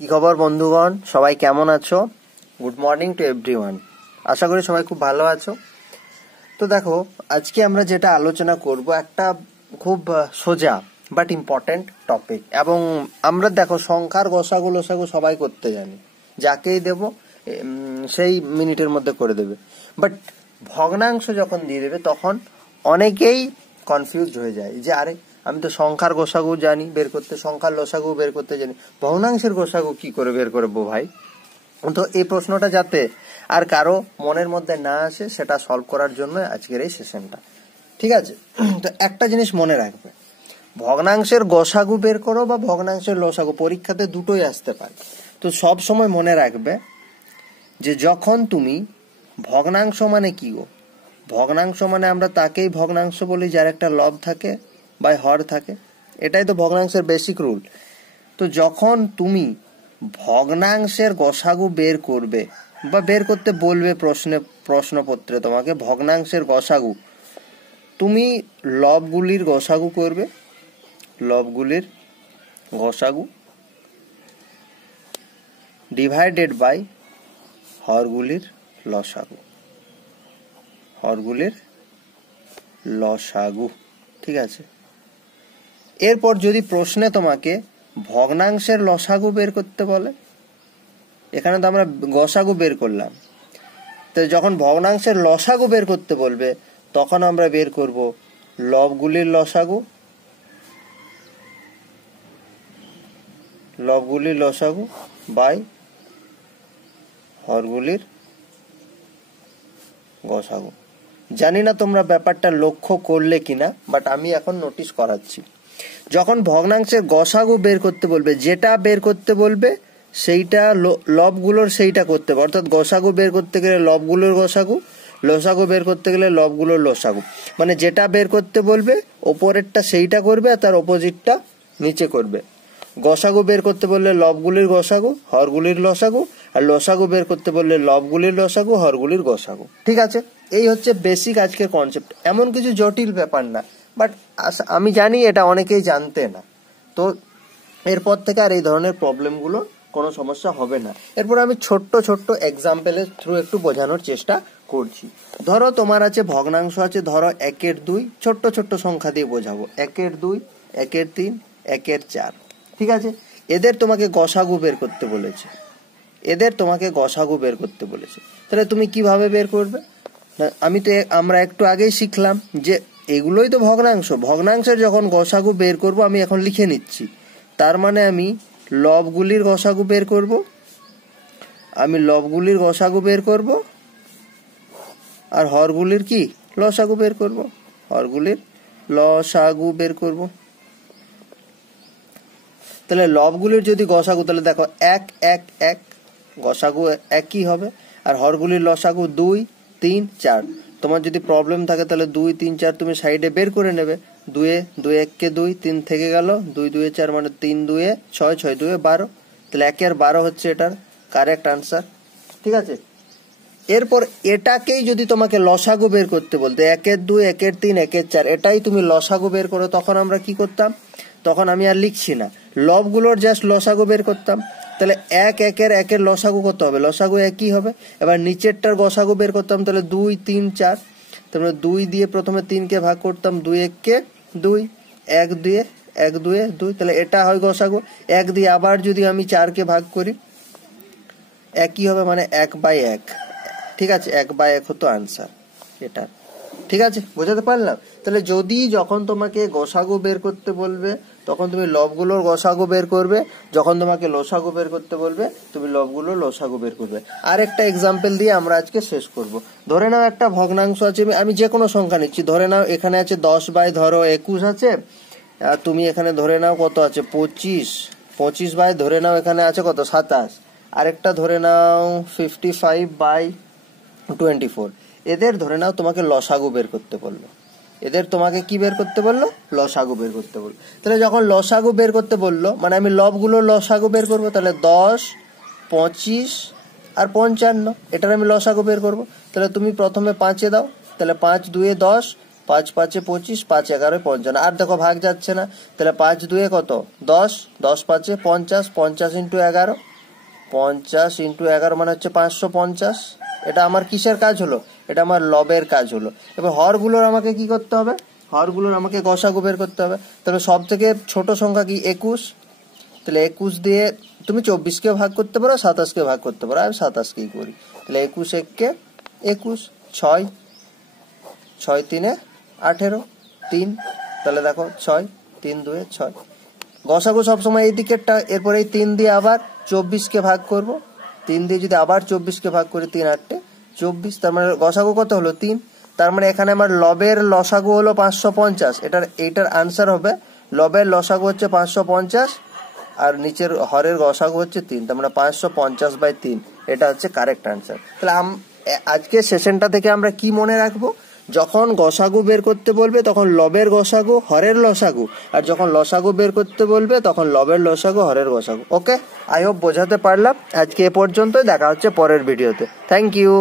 কি খবর বন্ধুগণ, সবাই কেমন আছো? Good morning to everyone. আশা করি সবাই খুব ভালো আছো। তো দেখো, আজকে আমরা যেটা আলোচনা করব একটা খুব সোজা বাট ইম্পর্টেন্ট টপিক। এবং আমরা দেখো সংখ্যার গসাগু লসাগু সবাই করতে জানি, যাকেই দেব সেই মিনিটের মধ্যে করে দেবে। বাট ভগ্নাংশ যখন দিয়ে দেবে তখন অনেকেই কনফিউজ হয়ে যায় যে আরে আমি তো সংখ্যার গোসাগু জানি বের করতে, সংখ্যার লসাগু বের করতে জানি, ভগ্নাংশের গোসাগু কি করে বের করবো ভাই? তো এই প্রশ্নটা যাতে আর কারো মনের মধ্যে না আসে সেটা সলভ করার জন্য আজকের এই সেশনটা, ঠিক আছে? তো একটা জিনিস মনে রাখবে, ভগ্নাংশের গোসাগু বের করো বা ভগ্নাংশের লসাগু, পরীক্ষাতে দুটোই আসতে পারে। তো সব সময় মনে রাখবে যে যখন তুমি ভগ্নাংশ মানে কি গো, ভগ্নাংশ মানে আমরা তাকেই ভগ্নাংশ বলি যার একটা লব থাকে বা হর থাকে, এটাই তো ভগ্নাংশের বেসিক রুল। তো যখন তুমি ভগ্নাংশের গসাগু বের করবে বা বের করতে বলবে প্রশ্নপত্রে তোমাকে ভগ্নাংশের গসাগু, তুমি লবগুলির গসাগু করবে, লবগুলির গসাগু ডিভাইডেড বাই হরগুলির লসাগু, হরগুলির লসাগু, ঠিক আছে? এরপর যদি প্রশ্নে তোমাকে ভগ্নাংশের লসাগু বের করতে বলে, এখানে তো আমরা গসাগু বের করলাম, তো যখন ভগ্নাংশের লসাগু বের করতে বলবে তখন আমরা বের করব লবগুলির লসাগু, লবগুলির লসাগু বাই হরগুলির গসাগু। জানি না তোমরা ব্যাপারটা লক্ষ্য করলে কিনা, বাট আমি এখন নোটিস করাচ্ছি। যখন ভগ্নাংশের গসাগু বের করতে বলবে, যেটা বের করতে বলবে সেইটা লবগুলোর সেইটা করতে হবে, অর্থাৎ গসাগু বের করতে গেলে লবগুলোর গসাগু, লসাগু বের করতে গেলে লবগুলোর লসাগু। মানে যেটা বের করতে বলবে ওপরেরটা সেইটা করবে আর তার অপোজিটটা নিচে করবে। গসাগু বের করতে বললে লবগুলির গসাগু হরগুলির লসাগু, আর লসাগু বের করতে বললে লবগুলির লসাগু হরগুলির গসাগু, ঠিক আছে? এই হচ্ছে বেসিক আজকের কনসেপ্ট, এমন কিছু জটিল ব্যাপার না, বাট আমি জানি এটা অনেকেই জানতে না। তো এরপর থেকে আর এই ধরনের প্রবলেমগুলো কোনো সমস্যা হবে না। এরপর আমি ছোট্ট ছোট্ট এক্সাম্পলের থ্রু একটু বোঝানোর চেষ্টা করছি। ধরো তোমার আছে ভগ্নাংশ আছে, ধরো 1/2, ছোট্ট ছোট্ট সংখ্যা দিয়ে বোঝাবো, 1/2, 1/3, 1/4, ঠিক আছে? এদের তোমাকে গসাগু বের করতে বলেছে, এদের তোমাকে গসাগু বের করতে বলেছে, তাহলে তুমি কিভাবে বের করবে? আমরা একটু আগেই শিখলাম যে এগুলোই তো ভগ্নাংশ, ভগ্নাংশের যখন গসাগু বের করব আমি এখন লিখে নিচ্ছি, তার মানে আমি লবগুলির গসাগু বের করব, আমি লবগুলির গসাগু বের করব আর হরগুলির কি লসাগু বের করব, হরগুলির লসাগু বের করব। তাহলে লবগুলির যদি গসাগু, তাহলে দেখো 1 1 1, গসাগু একই হবে, আর হরগুলির লসাগু 2 3 4। তোমার যদি প্রবলেম থাকে তাহলে 2 3 4 তুমি সাইডে বের করে নেবে, 2 2 1 কে 2, 3 থেকে গেল, 2 2 4 মানে 3 2 6, 6 2 12, তাহলে 1 এর 12 হচ্ছে এটার কারেক্ট আনসার, ঠিক আছে? এরপর এটাকেই যদি তোমাকে লসাগু বের করতে বলতে 1/2 1/3 1/4, এটাই তুমি লসাগু বের করো, তখন আমরা কি করতাম? তখন আমি আর লিখছি না, লবগুলোর জাস্ট লসাগু বের করতাম। তাহলে 1 1 এর লসাগু কত হবে? লসাগু একই হবে। এবার নিচেরটার গসাগু বের করতাম, তাহলে 2 3 4, তারপরে 2 দিয়ে প্রথমে 3 কে ভাগ করতাম, 2 1 কে 2, 1 2 1 2 2, তাহলে এটা হয় গসাগু। 1 দিয়ে আবার যদি আমি 4 কে ভাগ করি একই হবে, মানে 1/1, ঠিক আছে? 1/1 হতো আনসার এটা, ঠিক আছে? বোঝাতে পারলাম? তাহলে যদি যখন তোমাকে গসাগু বের করতে বলবে তখন তুমি লবগুলোর গসাগু বের করবে, যখন তোমাকে লসাগু বের করতে বলবে তুমি লবগুলোর লসাগু বের করবে। আর একটা এক্সাম্পল দিয়ে আমরা আজকে শেষ করব। ধরে নাও একটা ভগ্নাংশ আছে, আমি যে কোনো সংখ্যা নিচ্ছি, ধরে নাও এখানে আছে 10/21 আছে, আর তুমি এখানে ধরে নাও কত আছে 25, 25 বাই ধরে নাও এখানে আছে কত 27, আরেকটা ধরে নাও 55/24। এদের ধরে নাও তোমাকে লসাগু বের করতে বললো, এদের তোমাকে কি বের করতে বললো? লসাগু বের করতে বললো। তাহলে যখন লসাগু বের করতে বললো মানে আমি লবগুলোর লসাগু বের করবো, তাহলে 10 25 আর 55, এটার আমি লসাগু বের করবো। তাহলে তুমি প্রথমে 5 দাও, তাহলে 5 2 10, 5 5 25, 5 11 55। আর দেখো ভাগ যাচ্ছে না, তাহলে 5 2 কত 10, 10 5 50, 50 ইন্টু 11, 50 ইন্টু 11 মানে হচ্ছে 550। এটা আমার কিসের কাজ হলো? এটা আমার লবের কাজ হলো। এবার হরগুলোর আমাকে কি করতে হবে? হরগুলোর আমাকে গসাগু বের করতে হবে। তাহলে সব থেকে ছোট সংখ্যা কি 21, তাহলে 21 দিয়ে তুমি 24কে ভাগ করতে পারো, 27কে ভাগ করতে পারো, আমি 27কেই করি। তাহলে 21 1 21, 6 6 3 18, 3, তাহলে দেখো 6 3 2 6। গসাগু সবসময় এই দিকেরটা, এরপরে এই 3 দিয়ে আবার 24কে ভাগ করব, 3 দিয়ে যদি আবার 24কে ভাগ করি 3 8 24, তার মানে গসাগু কত হলো 3। তার মানে এখানে আমার লবের লসাগু হলো 550। এইটার আনসার হবে লবের লসাগু হচ্ছে 550 আর নিচের হরের গসাগু হচ্ছে 3, তার মানে 550/3, এটা হচ্ছে কারেক্ট আনসার। তাহলে আজকে সেশনটা থেকে আমরা কি মনে রাখবো? যখন গসাগু বের করতে বলবে তখন লবের গসাগু হরের লসাগু, আর যখন লসাগু বের করতে বলবে তখন লবের লসাগু হরের গসাগু। ওকে, আই হোপ বোঝাতে পারলাম। আজকে এ পর্যন্ত, দেখা হচ্ছে পরের ভিডিওতে। Thank you.